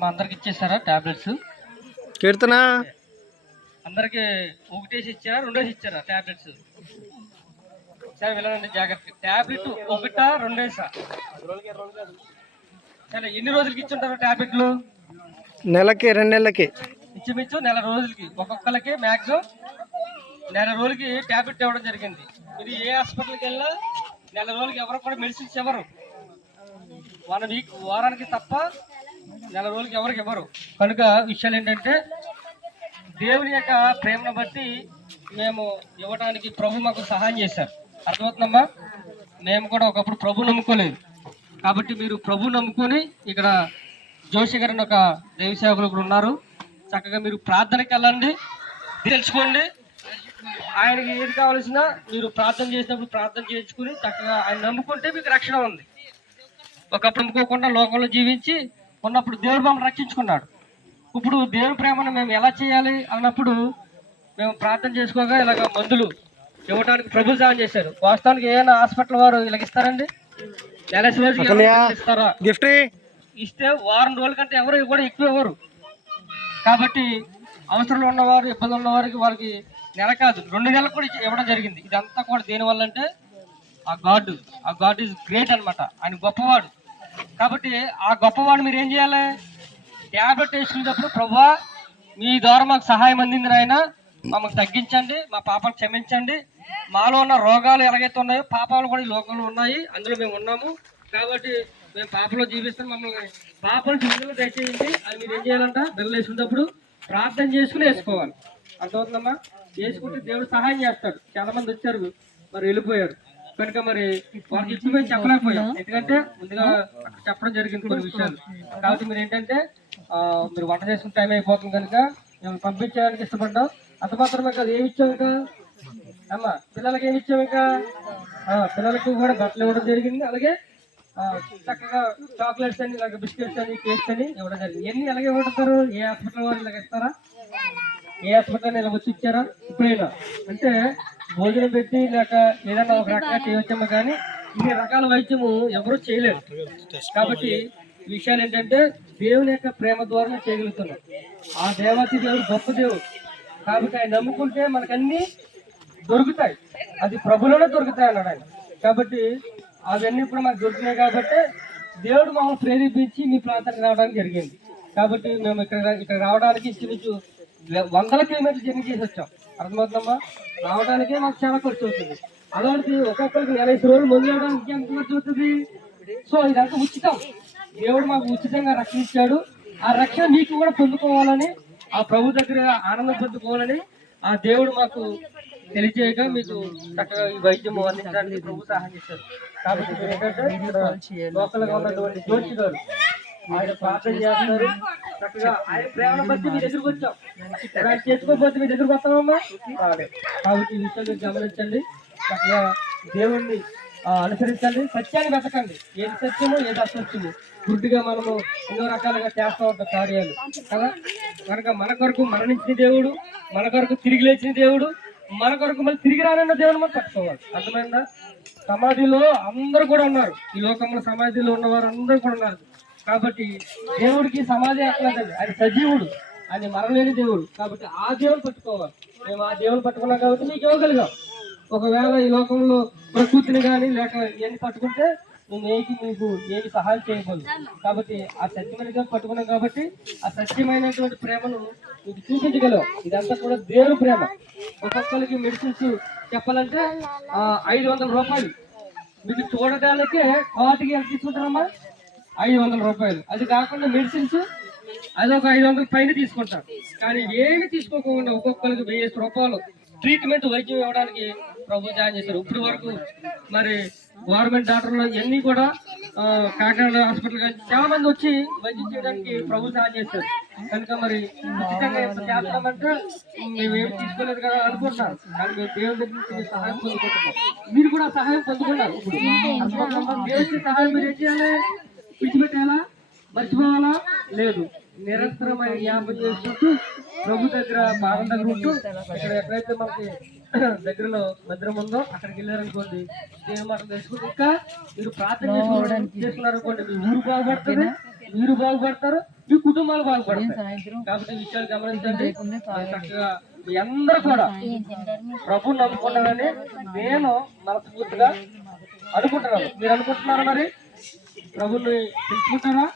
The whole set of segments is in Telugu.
అమ్మ అందరికి ఇచ్చేసారా టాబ్లెట్స్? కీర్తన అందరికి ఒకటేసి ఇచ్చారా, రెండేసి ఇచ్చారా టాబ్లెట్స్? సరే వెళ్ళండి జాగ్రత్త. టాబ్లెట్ ఒకటా రెండేసా? సరే ఎన్ని రోజులకి ఇచ్చుంటారు టాబ్లెట్లు? నెలకి 2 నెలలకి ఇచ్చిమిచ్చు నెల రోజులకి ఒక్కొక్కరికి మ్యాక్సిమం నెల రోజులకి టాబ్లెట్ ఇవ్వడం జరిగింది. ఇది ఏ హాస్పిటల్కి వెళ్ళినా నెల రోజులకి ఎవరు కూడా మెడిసిన్స్ ఇవ్వరు. 1 వీక్ వారానికి తప్ప నెల రోజులకి ఎవరికి ఇవ్వరు. కనుక విషయాలు ఏంటంటే దేవుని యొక్క ప్రేమను బట్టి మేము ఇవ్వడానికి ప్రభు మాకు సహాయం చేశారు. అర్థమవుతుందమ్మా? మేము కూడా ఒకప్పుడు ప్రభు నమ్ముకోలేదు. కాబట్టి మీరు ప్రభు నమ్ముకొని ఇక్కడ జోషి గారిని ఒక దైవ సేవకులు ఇక్కడ ఉన్నారు. చక్కగా మీరు ప్రార్థనకి వెళ్ళండి, తెలుసుకోండి. ఆయనకి ఏది కావాల్సిన మీరు ప్రార్థన చేసినప్పుడు ప్రార్థన చేయించుకుని చక్కగా ఆయన నమ్ముకుంటే మీకు రక్షణ ఉంది. ఒకప్పుడు నమ్ముకోకుండా లోకంలో జీవించి ఉన్నప్పుడు దేవుడు మమ్మల్ని రక్షించుకున్నాడు. ఇప్పుడు దేవుని ప్రేమను మేము ఎలా చేయాలి అన్నప్పుడు మేము ప్రార్థన చేసుకోగా ఇలాగ మందులు ఇవ్వడానికి ప్రభు సాయం చేశారు. వాస్తవానికి ఏమైనా హాస్పిటల్ వారు ఇలాగ ఇస్తారండి? నెల రోజులు ఇస్తారా? గిఫ్ట్ ఇస్తే వారం రోజుల కంటే ఎవరు కూడా ఎక్కువ ఇవ్వరు. కాబట్టి అవసరంలో ఉన్నవారు, ఇబ్బంది ఉన్నవారికి వారికి నెల కాదు 2 నెలలకు కూడా ఇవ్వడం జరిగింది. ఇదంతా కూడా దేనివల్ల అంటే ఆ గాడ్ ఈజ్ గ్రేట్ అనమాట. ఆయన గొప్పవాడు. కాబట్టి ఆ గొప్పవాడు మీరు ఏం చేయాలి? ట్యాబ్లెట్ వేసుకునేటప్పుడు ప్రభువా మీ ద్వారా మాకు సహాయం అందింది నాయన, మమ్మల్ని తగ్గించండి, మా పాపాలు క్షమించండి, మాలో ఉన్న రోగాలు ఎలాగైతే ఉన్నాయో పాపాలు కూడా ఈ లోకంలో ఉన్నాయి, అందులో మేము ఉన్నాము, కాబట్టి మేము పాపలో జీవిస్తాం, మమ్మల్ని పాపలు జీవితంలో దయచేయండి అని మీరు ఏం చేయాలంట? బిల్లలు వేసుకునేటప్పుడు ప్రార్థన చేసుకుని వేసుకోవాలి. అర్థమవుతుందమ్మా? వేసుకుంటే దేవుడు సహాయం చేస్తాడు. చాలా మంది వచ్చారు, మరి వెళ్ళిపోయారు. కనుక మరి వారికి ఇచ్చి మేము చెప్పలేకపోయాం, ఎందుకంటే ముందుగా చెప్పడం జరిగింది కొన్ని విషయాలు. కాబట్టి మీరు ఏంటంటే మీరు వంట చేసుకునే టైం అయిపోతుంది కనుక మేము పంపించడానికి ఇష్టపడ్డాం. అంత మాత్రమే కాదు, ఏమి ఇచ్చాం ఇంకా అమ్మా? పిల్లలకి ఏమి ఇచ్చాం ఇంకా? పిల్లలకు కూడా బట్టలు ఇవ్వడం జరిగింది. అలాగే చక్కగా చాక్లెట్స్ అని, ఇలాగ బిస్కెట్స్ అని, కేక్స్ అని ఇవ్వడం జరిగింది. ఎన్ని ఎలాగే ఇవ్వడతారు? ఏ హాస్పిటల్ వారు ఇలాగ ఇస్తారా? ఏ హాస్పిటల్ ఇలా వచ్చి ఇచ్చారా ఇప్పుడైనా? అంటే భోజనం పెట్టి లేక ఏదైనా ఒక రకంగా చేయవచ్చేమో కానీ ఇన్ని రకాల వైద్యము ఎవరూ చేయలేరు. కాబట్టి విషయాలు ఏంటంటే దేవుని యొక్క ప్రేమ ద్వారా చేయగలుగుతున్నాం. ఆ దేవతి దేవుడు గొప్ప దేవుడు. కాబట్టి ఆయన నమ్ముకుంటే మనకన్నీ దొరుకుతాయి. అది ప్రభులోనే దొరుకుతాయి అన్నాడు ఆయన. కాబట్టి అవన్నీ కూడా మనకు దొరుకుతున్నాయి. కాబట్టి దేవుడు మమ్మల్ని ప్రేరేపించి మీ ప్రాంతానికి రావడానికి జరిగింది. కాబట్టి మేము ఇక్కడ రావడానికి ఇంచుమించు 100 కిలోమీటర్లు జర్నీ చేసి వచ్చాం. అర్థమవుతుందమ్మా? రావడానికే మాకు చాలా ఖర్చు అవుతుంది. అలాంటి ఒక్కొక్కరికి 40 రోజులు మందు ఇవ్వడానికి ఎంత ఖర్చు అవుతుంది? సో ఇదంతా ఉచితం. దేవుడు మాకు ఉచితంగా రక్షణ ఇచ్చాడు. ఆ రక్షణ మీకు కూడా పొందుకోవాలని, ఆ ప్రభు దగ్గర ఆనందం పొందుకోవాలని ఆ దేవుడు మాకు తెలియజేయక మీకు చక్కగా ఈ వైద్యం అందించడానికి ప్రభు సహాయం చేశారు. కాబట్టి మీరు ఏంటంటే లోకల్గా ఉన్నటువంటి జోషి గారు ఆయన ప్రార్థన చేస్తారు. చక్కగా ఆయన ప్రేమను బట్టి మీ దగ్గరకు వచ్చాం. ఆయన చేసుకోకపోతే మీ దగ్గరకు వస్తామమ్మా. కాబట్టి ఈ విషయాన్ని గమనించండి. చక్కగా దేవుణ్ణి అనుసరించండి, సత్యాన్ని వెతకండి. ఏది సత్యమో ఏది అసత్యము గుడ్డిగా మనము ఎన్నో రకాలుగా చేస్తూ ఉంటాం కార్యాలు కదా. కనుక మన కొరకు మరణించిన దేవుడు, మన కొరకు తిరిగి లేచిన దేవుడు, మన కొరకు మళ్ళీ తిరిగి రానన్న దేవుడు మనం పట్టుకోవాలి. అర్థమైందా? సమాధిలో అందరూ కూడా ఉన్నారు. ఈ లోకంలో సమాధిలో ఉన్నవారు అందరూ కూడా ఉన్నారు. కాబట్టి దేవుడికి సమాధి అక్కర్లేదండి. ఆయన సజీవుడు, ఆయన మరణలేని దేవుడు. కాబట్టి ఆ దేవుడు పట్టుకోవాలి. మేము ఆ దేవుడు పట్టుకున్నాం కాబట్టి మీకు ఇవ్వగలిగాం. ఒకవేళ ఈ లోకంలో ప్రకృతిని కానీ లేక ఇవన్నీ పట్టుకుంటే మీకు ఏమి సహాయం చేయకూడదు. కాబట్టి ఆ సత్యమైన పట్టుకున్నాం కాబట్టి ఆ సత్యమైనటువంటి ప్రేమను మీకు చూపించగలం. ఇదంతా కూడా దేవుని ప్రేమ. ఒక్కొక్కరికి మెడిసిన్స్ చెప్పాలంటే 500 రూపాయలు. మీకు చూడడానికే వాటికి ఎంత తీసుకుంటారమ్మా? 500 రూపాయలు. అది కాకుండా మెడిసిన్స్ అదొక 500 పైన తీసుకుంటారు. కానీ ఏమి తీసుకోకుండా ఒక్కొక్కరికి 1000 రూపాయలు ట్రీట్మెంట్ వైద్యం ఇవ్వడానికి ప్రభు జాయిన్ చేశారు. ఇప్పటి వరకు మరి గవర్నమెంట్ డాక్టర్లు ఇవన్నీ కూడా కాకినాడ హాస్పిటల్ కానీ చాలా మంది వచ్చి వైద్యం చేయడానికి ప్రభు సాయం చేశారు. కనుక మరి ఉచితంగా ఎంత చేస్తామంటే మేమేమి తీసుకోలేదు కదా అనుకుంటున్నారు. కానీ మేము దేవుడి దగ్గర నుంచి సహాయం పొందుకుంటున్నాం. మీరు కూడా సహాయం పొందుకున్నారు. ఇప్పుడు దేవుడి సహాయం మీరు ఏం చేయాలి? విడిచిపెట్టాలా? మర్చిపోవాలా? లేదు. నిరంతరమైన జ్ఞాపకం చేసుకుంటూ ప్రభు దగ్గర పాదం దగ్గర ఉంటూ ఇక్కడ ఎక్కడైతే మనకి దగ్గరలో మందిరం ఉందో అక్కడికి వెళ్ళారనుకోండి, దేవుని మాటలు తెలుసుకుంటే ఇంకా మీరు ప్రార్థన చేసుకున్నారనుకోండి, మీ ఊరు బాగుపడుతుంది, మీరు బాగుపడతారు, మీ కుటుంబాలు బాగుపడతాయి. కాబట్టి ఈ విషయాలు గమనించండి. చక్కగా మీ అందరూ కూడా ప్రభు నమ్ముకున్నారని నేను మనస్ఫూర్తిగా అనుకుంటున్నాను. మీరు అనుకుంటున్నారా? మరి ప్రభుని తెలుసుకుంటారా?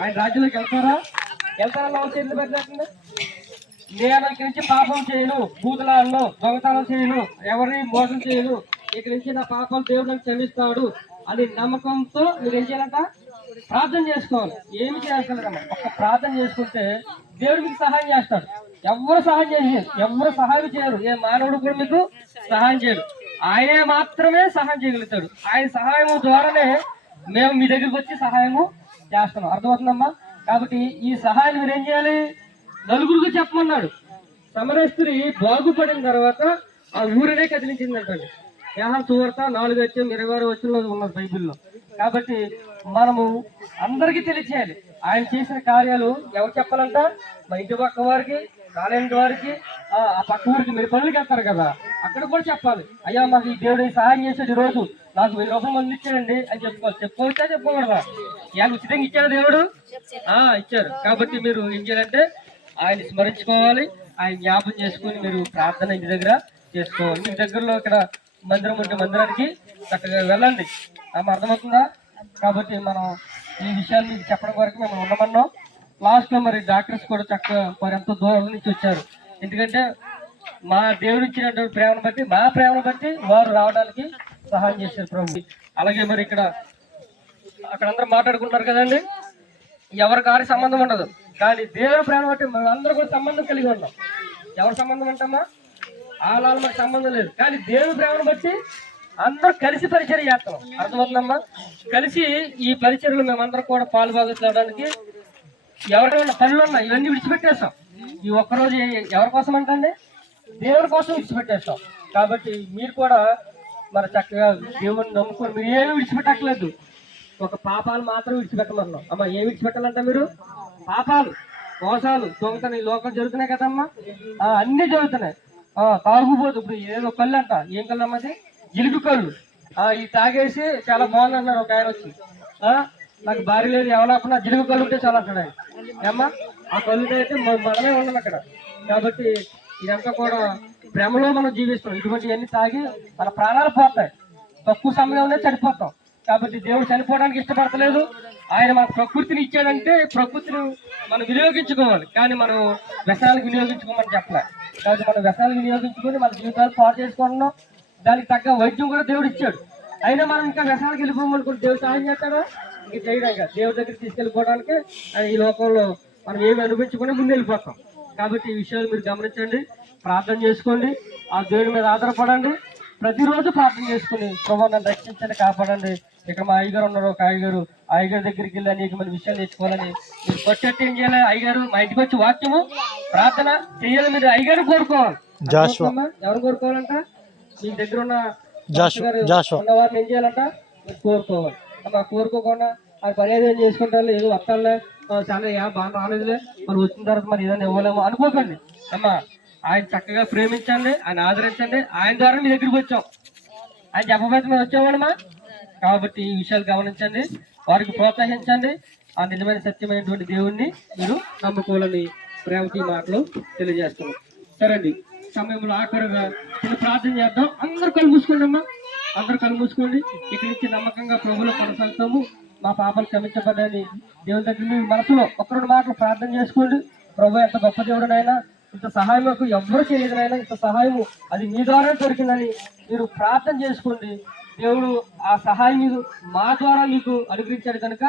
ఆయన రాజ్యంలోకి వెళ్తారా? చేతులు పెట్టలేకుండా నేను ఇక్కడి నుంచి పాపం చేయను, భూతలాలను దొంగతనం చేయను, ఎవరిని మోసం చేయను, ఇక్కడి నుంచి నా పాపం దేవుడు నాకు క్షమిస్తాడు అని నమ్మకంతో మీరు ఏం చేయాలంట? ప్రార్థన చేసుకోవాలి. ఏమి చేయాలమ్మా? ఒక్క ప్రార్థన చేసుకుంటే దేవుడు మీకు సహాయం చేస్తాడు. ఎవరు సహాయం చేయరు. ఏ మానవుడు కూడా మీకు సహాయం చేయడు. ఆయనే మాత్రమే సహాయం చేయగలుగుతాడు. ఆయన సహాయం ద్వారానే మేము మీ దగ్గరికి వచ్చి సహాయము చేస్తున్నాం. అర్థమవుతుందమ్మా? కాబట్టి ఈ సహాయం మీరు ఏం చేయాలి? నలుగురికి చెప్పమన్నాడు. సమరయ స్త్రీ బాగుపడిన తర్వాత ఆ ఊరినే కదిలించిందంటండి. యోహాను సువార్త 4:26 ఉన్నది బైబిల్లో. కాబట్టి మనము అందరికీ తెలియచేయాలి. ఆయన చేసిన కార్యాలు ఎవరు చెప్పాలంట? మా ఇంటి పక్క వారికి, కాలేంటి వారికి, ఆ పక్క ఊరికి. మీరు పనులకి వెళ్తారు కదా, అక్కడ కూడా చెప్పాలి. అయ్యా మాకు ఈ దేవుడు సహాయం చేశాడు, ఈ రోజు నాకు 1000 రూపాయలు మంది ఇచ్చాడండి అని చెప్పుకోవాలి. చెప్పుకోవచ్చా చెప్పకూడదా? ఇవాళ ఉచితంగా ఇచ్చాడు దేవుడు? ఇచ్చారు. కాబట్టి మీరు ఏం చేయాలంటే ఆయన స్మరించుకోవాలి, ఆయన జ్ఞాపం చేసుకుని మీరు ప్రార్థన ఇంటి దగ్గర చేసుకోవాలి. మీ దగ్గరలో ఇక్కడ మందిరం ఉంటే మందిరానికి చక్కగా వెళ్ళండి. అర్థమవుతుందా? కాబట్టి మనం ఈ విషయాలు మీకు చెప్పడం వరకు మేము ఉండమన్నాం. లాస్ట్లో మరి డాక్టర్స్ కూడా చక్కగా మరి ఎంతో దూరం నుంచి వచ్చారు. ఎందుకంటే మా దేవుడు ఇచ్చినటువంటి ప్రేమను బట్టి, మా ప్రేమను బట్టి వారు రావడానికి సహాయం చేశారు ప్రభు. అలాగే మరి ఇక్కడ అక్కడ అందరూ మాట్లాడుకుంటారు కదండి, ఎవరి గారి సంబంధం ఉండదు. కానీ దేవుడి ప్రేమ బట్టి మనం అందరూ కూడా సంబంధం కలిగి ఉన్నాం. ఎవరి సంబంధం అంటామా? వాళ్ళ మనకు సంబంధం లేదు. కానీ దేవుడి ప్రేమను బట్టి అందరూ కలిసి పరిచయం చేస్తాం. అర్థమవుతుందమ్మా? కలిసి ఈ పరిచయలో మేమందరం కూడా పాలుభాగవడానికి ఎవరైనా పనులు ఉన్నా ఇవన్నీ విడిచిపెట్టేస్తాం. ఈ ఒక్కరోజు ఎవరి కోసం అంటే దేవుడి కోసం విడిచిపెట్టేస్తాం. కాబట్టి మీరు కూడా మరి చక్కగా దేవుడిని నమ్ముకొని మీరు ఏమి విడిచిపెట్టట్లేదు. ఒక పాపాలు మాత్రం విడిచిపెట్టమన్నాం. అమ్మా ఏమి విడిచిపెట్టాలంట? మీరు పాపాలు, మోసాలు, దొంగతనం ఈ లోకం జరుగుతున్నాయి కదమ్మా, అన్నీ జరుగుతున్నాయి. తాగుబోదు. ఇప్పుడు ఏదో కళ్ళు అంట. ఏం కళ్ళు అమ్మా? అది జిలుగు కళ్ళు. ఈ తాగేసి చాలా బాగుంది అన్నారు ఒక ఆయన వచ్చి. నాకు భార్య లేదు ఎవరన్నా జిలుగు కళ్ళు ఉంటే చాలా అంటాడు ఆయన. ఏమ్మా ఆ కళ్ళు అయితే మనమే ఉన్నాం అక్కడ. కాబట్టి ఇదంతా కూడా ప్రేమలో మనం జీవిస్తాం. ఇటువంటివన్నీ తాగి మన ప్రాణాలు పోతాయి. తక్కువ సమయంలోనే చనిపోతాం. కాబట్టి దేవుడు చనిపోవడానికి ఇష్టపడతలేదు. ఆయన మన ప్రకృతిని ఇచ్చాడంటే ప్రకృతిని మనం వినియోగించుకోవాలి. కానీ మనం వ్యసనాలకు వినియోగించుకోమని చెప్పలే. కాబట్టి మనం వ్యసనాలు వినియోగించుకొని మన జీవితాలు పాడు చేసుకుంటున్నాం. దానికి తగ్గ వైద్యం కూడా దేవుడు ఇచ్చాడు. అయినా మనం ఇంకా వ్యసనాలకు వెళ్ళిపోమనుకుంటే దేవుడు సహాయం చేస్తాడా? ఇంక చేయడానికి దేవుడి దగ్గరికి తీసుకెళ్ళిపోవడానికి ఈ లోకంలో మనం ఏమి అనుభవించుకుని ముందు వెళ్ళిపోతాం. కాబట్టి ఈ విషయాలు మీరు గమనించండి, ప్రార్థన చేసుకోండి, ఆ దేవుడి మీద ఆధారపడండి. ప్రతిరోజు ప్రార్థన చేసుకుని ప్రభు నన్ను రక్షించండి, కాపాడండి. ఇక్కడ మా అయ్యగారు ఉన్నారు, ఒక అయ్యగారు దగ్గరికి వెళ్ళి అనేక మంది విషయాలు నేర్చుకోవాలని మీరు కొట్టేట్టు ఏం చేయాలి? అయ్యగారు మా ఇంటికి వచ్చి వాక్యము ప్రార్థన చేయాలి. మీరు అయ్యగారు కోరుకోవాలి. ఎవరు కోరుకోవాలంట? మీ దగ్గర ఉన్న వారిని ఏం చేయాలంట? మీరు కోరుకోవాలి. అమ్మా కోరుకోకుండా ఆ పని ఏదో చేసుకుంటారు, ఏదో వస్తాలే చాలా బాగా రాలేదులే, మరి వచ్చిన తర్వాత మరి ఏదైనా ఇవ్వలేమో అనుకోకండి. అమ్మా ఆయన చక్కగా ప్రేమించండి, ఆయన ఆదరించండి. ఆయన ద్వారా మీ దగ్గరికి వచ్చాం. ఆయన చెప్పబోతే మేము వచ్చామమ్మా. కాబట్టి ఈ విషయాలు గమనించండి, వారికి ప్రోత్సహించండి. ఆ నిజమైన సత్యమైనటువంటి దేవుణ్ణి మీరు నమ్ముకోవాలని ప్రేమకి మాటలు తెలియజేస్తున్నాం. సరే అండి, సమయంలో ఆఖరుగా చిన్న ప్రార్థన చేద్దాం. అందరూ కళ్ళు మూసుకోండి అమ్మా, అందరూ కళ్ళు మూసుకోండి. ఇక్కడి నుంచి నమ్మకంగా ప్రభువులో కొనసాగుతాము. మా పాపలు క్షమించబడ్డాయని దేవుని దగ్గర మీ మనసులో 1-2 మాటలు ప్రార్థన చేసుకోండి. ప్రభు ఎంత గొప్ప దేవుడునైనా, ఇంత సహాయం మాకు ఎవ్వరు చేయలేదనైనా, ఇంత సహాయము అది మీ ద్వారా దొరికిందని మీరు ప్రార్థన చేసుకోండి. దేవుడు ఆ సహాయం మీకు మా ద్వారా మీకు అనుగ్రహించాడు కనుక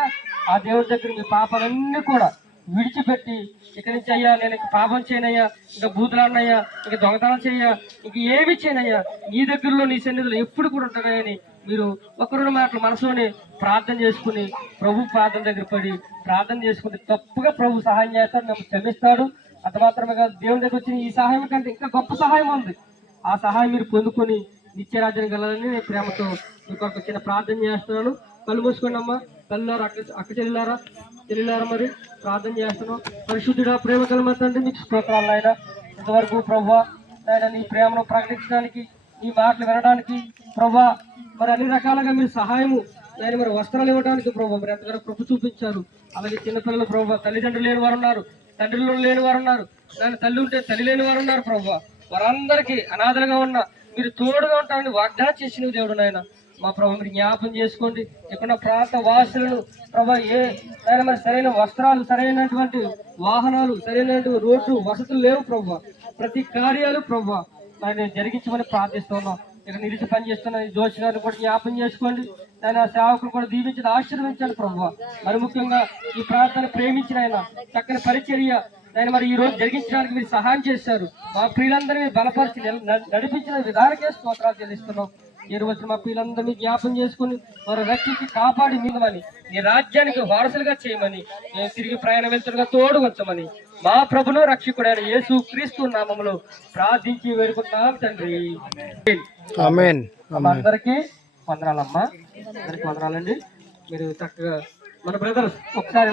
ఆ దేవుడి దగ్గర మీ పాపాలన్నీ కూడా విడిచిపెట్టి ఇక్కడి నుంచి అయ్యా నేను ఇంక పాపం చేయనయ్యా, ఇంకా బూతులాడినయ్యా, ఇంక దొంగతనం చేయా, ఇంక ఏమి చేయనయ్యా, నీ దగ్గరలో నీ సన్నిధిలో ఎప్పుడు కూడా ఉంటున్నాయని మీరు 1-2 మాటలు మనసులోని ప్రార్థన చేసుకుని ప్రభు ప్రార్థన దగ్గర పడి ప్రార్థన చేసుకుని తప్పుగా ప్రభు సహాయం చేస్తాడు, మేము క్షమిస్తాడు. అంత మాత్రమే కాదు, దేవుని దగ్గర వచ్చిన ఈ సహాయం కంటే ఇంకా గొప్ప సహాయం ఉంది. ఆ సహాయం మీరు పొందుకొని నిత్యరాజ్యానికి వెళ్ళాలని నేను ప్రేమతో మీ కొరకు చిన్న ప్రార్థన చేస్తున్నాను. కళ్ళు మూసుకోండి అమ్మా, కళ్ళారా, అక్క చెల్లిలారా మరి ప్రార్థన చేస్తున్నాం. పరిశుద్ధుడా, ప్రేమ కలమ తండ్రి, మీకు స్తోత్రాలు నాయన. ఇంతవరకు ప్రభువా నాయన నీ ప్రేమను ప్రకటించడానికి, నీ మాటలు వినడానికి ప్రభువా మరి అన్ని రకాలుగా మీరు సహాయము నేను మరి వస్త్రాలు ఇవ్వడానికి ప్రభావ మరి ఎంతగానో కృప చూపించారు. అలాగే చిన్నపిల్లలు ప్రభావ తల్లిదండ్రులు లేని వారు ఉన్నారు, తండ్రులు లేని వారు ఉన్నారు, దాని తల్లి ఉంటే తల్లి లేని వారు ఉన్నారు ప్రభావ. వారందరికీ అనాథలుగా ఉన్న మీరు తోడుగా ఉంటారని వాగ్దానం చేసిన దేవుడు నాయన. మా ప్రభావ మీరు జ్ఞాపం చేసుకోండి. ఇక్కడ ప్రాంత వాసులను ప్రభా నాయన మరి సరైన వస్త్రాలు, సరైనటువంటి వాహనాలు, సరైనటువంటి రోడ్లు వసతులు లేవు ప్రభావ. ప్రతి కార్యాలు ప్రభావ ఆయన జరిగించమని ప్రార్థిస్తున్నాం. ఇక్కడ నిలిచి పనిచేస్తున్న జోషి గారిని కూడా జ్ఞాపం చేసుకోండి. ఆయన సేవకులు కూడా దీవించి ఆశీర్వదించాలి ప్రభావ. మరి ముఖ్యంగా ఈ ప్రాంతాన్ని ప్రేమించిన ఆయన చక్కని పరిచర్య ఆయన మరి ఈ రోజు జరిగించడానికి మీరు సహాయం చేశారు. మా ప్రియులందరినీ బలపరిచి నడిపించిన విధానకే స్తోత్రాలు చెల్లిస్తున్నాం. ఈ రోజు మా ప్రియులందరినీ జ్ఞాపం చేసుకుని వారు రక్షించి కాపాడి మీదమని నీ రాజ్యానికి వారసులుగా చేయమని నేను తిరిగి ప్రయాణ వెళ్తుగా తోడు వచ్చమని మా ప్రభును రక్షకుడైన యేసు క్రీస్తు నామములో ప్రార్థించి వేడుకుంటున్నాం తండ్రి. ఆమేన్. అందరికీ వందనాలమ్మా, అందరికి వందనాలండి. మీరు చక్కగా మన బ్రదర్స్ ఒకసారి